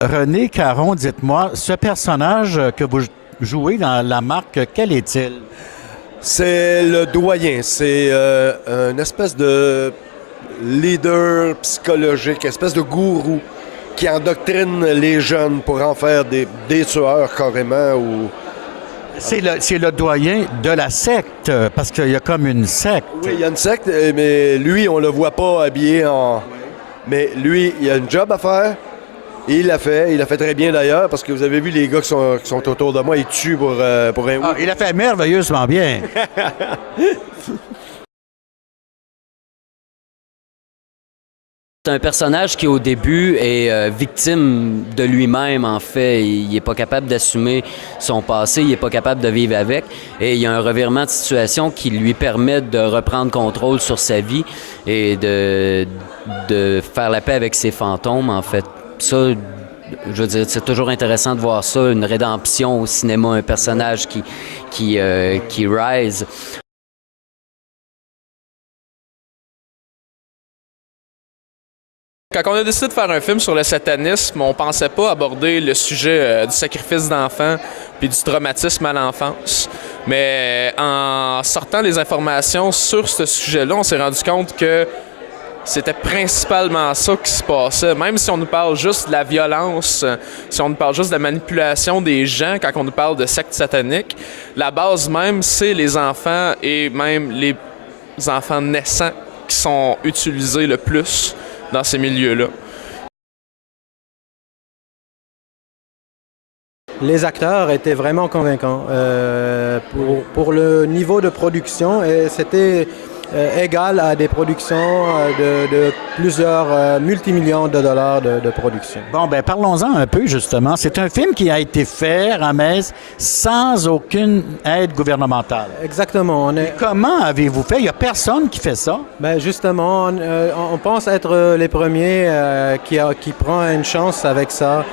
René Caron, dites-moi, ce personnage que vous jouez dans la marque, quel est-il? C'est le doyen. C'est une espèce de leader psychologique, espèce de gourou qui endoctrine les jeunes pour en faire des tueurs carrément. Ou... C'est le doyen de la secte, parce qu'il y a comme une secte. Oui, il y a une secte, mais lui, on le voit pas habillé en... Mais lui, il a une job à faire. Et il l'a fait très bien d'ailleurs, parce que vous avez vu les gars qui sont autour de moi, ils tuent pour un... Ah, il a fait merveilleusement bien. C'est un personnage qui, au début, est victime de lui-même, en fait. Il n'est pas capable d'assumer son passé, il n'est pas capable de vivre avec. Et il y a un revirement de situation qui lui permet de reprendre contrôle sur sa vie et de faire la paix avec ses fantômes, en fait. Ça, je veux dire, c'est toujours intéressant de voir ça, une rédemption au cinéma, un personnage qui rise. Quand on a décidé de faire un film sur le satanisme, on pensait pas aborder le sujet du sacrifice d'enfants puis du traumatisme à l'enfance. Mais en sortant les informations sur ce sujet-là, on s'est rendu compte que c'était principalement ça qui se passait. Même si on nous parle juste de la violence, si on nous parle juste de la manipulation des gens, quand on nous parle de secte satanique, la base même, c'est les enfants et même les enfants naissants qui sont utilisés le plus dans ces milieux-là. Les acteurs étaient vraiment convaincants pour le niveau de production et c'était égal à des productions de plusieurs multimillions de dollars de production. Bon, ben parlons-en un peu, justement. C'est un film qui a été fait, Ramez, sans aucune aide gouvernementale. Exactement. Comment avez-vous fait? Il n'y a personne qui fait ça. Ben justement, on pense être les premiers qui prend une chance avec ça.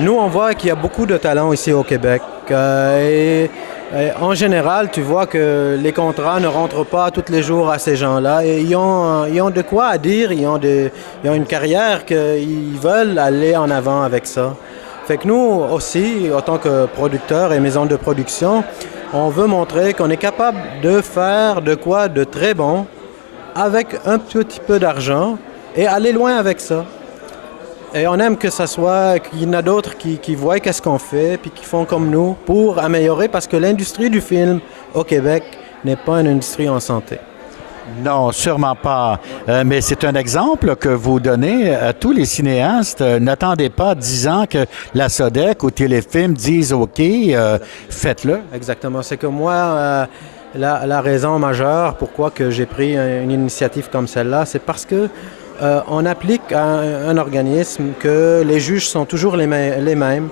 Nous, on voit qu'il y a beaucoup de talent ici au Québec. Et en général, tu vois que les contrats ne rentrent pas tous les jours à ces gens-là. Et ils ont de quoi à dire, ils ont une carrière qu'ils veulent aller en avant avec ça. Fait que nous aussi, en tant que producteurs et maisons de production, on veut montrer qu'on est capable de faire de quoi de très bon avec un petit peu d'argent et aller loin avec ça. Et on aime que ça soit, qu'il y en a d'autres qui voient qu'est-ce qu'on fait puis qui font comme nous pour améliorer parce que l'industrie du film au Québec n'est pas une industrie en santé. Non, sûrement pas. Mais c'est un exemple que vous donnez à tous les cinéastes. N'attendez pas 10 ans que la Sodec ou Téléfilm disent OK, faites-le. Exactement. C'est que moi, la raison majeure pourquoi que j'ai pris une initiative comme celle-là, c'est parce que on applique à un organisme que les juges sont toujours les mêmes,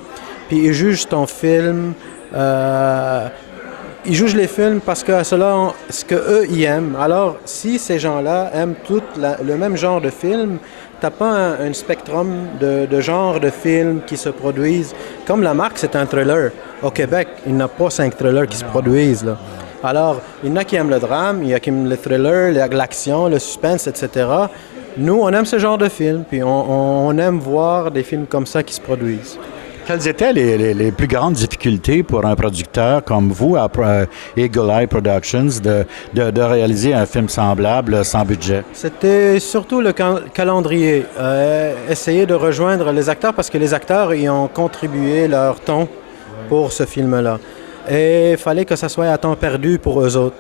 puis ils jugent ton film, ils jugent les films parce que selon ce qu'eux ils aiment. Alors, si ces gens-là aiment tout le même genre de film, t'as pas un spectrum de genres de films qui se produisent. Comme la marque, c'est un thriller. Au Québec, il n'y a pas 5 thrillers qui se produisent, là. Alors, il y en a qui aiment le drame, il y a qui aiment le thriller, l'action, le suspense, etc. Nous, on aime ce genre de films, puis on aime voir des films comme ça qui se produisent. Quelles étaient les plus grandes difficultés pour un producteur comme vous, à Eagle Eye Productions, de réaliser un film semblable sans budget? C'était surtout le calendrier. Essayer de rejoindre les acteurs parce que les acteurs y ont contribué leur temps pour ce film-là. Et il fallait que ça soit à temps perdu pour eux autres.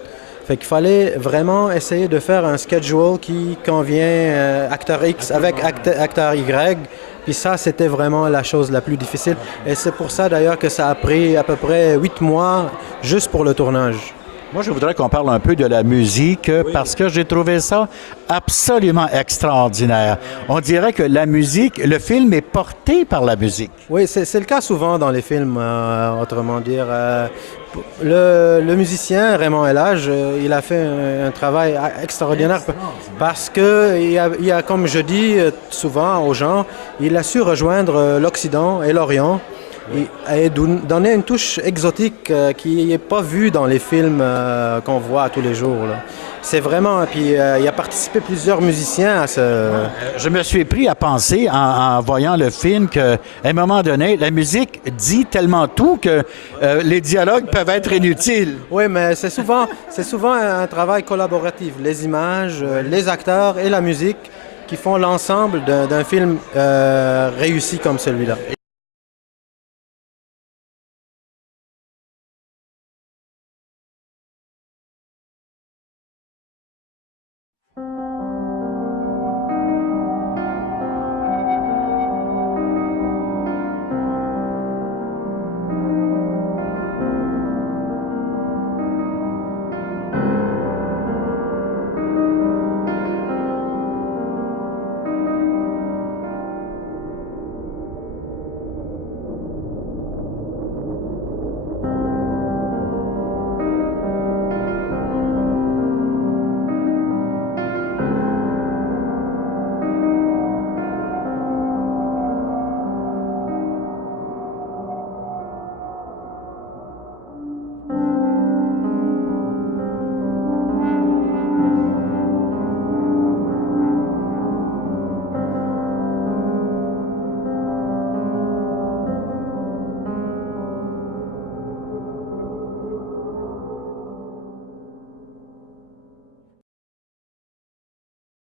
Fait qu'il fallait vraiment essayer de faire un schedule qui convient acteur X avec acteur Y. Puis ça, c'était vraiment la chose la plus difficile. Et c'est pour ça d'ailleurs que ça a pris à peu près 8 mois juste pour le tournage. Moi, je voudrais qu'on parle un peu de la musique parce que j'ai trouvé ça absolument extraordinaire. On dirait que la musique, le film est porté par la musique. Oui, c'est le cas souvent dans les films, autrement dire. Le musicien Raymond Hellage, il a fait un travail extraordinaire parce que il a, comme je dis souvent aux gens, il a su rejoindre l'Occident et l'Orient et donner une touche exotique qui n'est pas vue dans les films qu'on voit tous les jours, là. C'est vraiment... Puis il a participé plusieurs musiciens à ce... Je me suis pris à penser en voyant le film qu'à un moment donné, la musique dit tellement tout que les dialogues peuvent être inutiles. Oui, mais c'est souvent un travail collaboratif. Les images, les acteurs et la musique qui font l'ensemble d'un film réussi comme celui-là.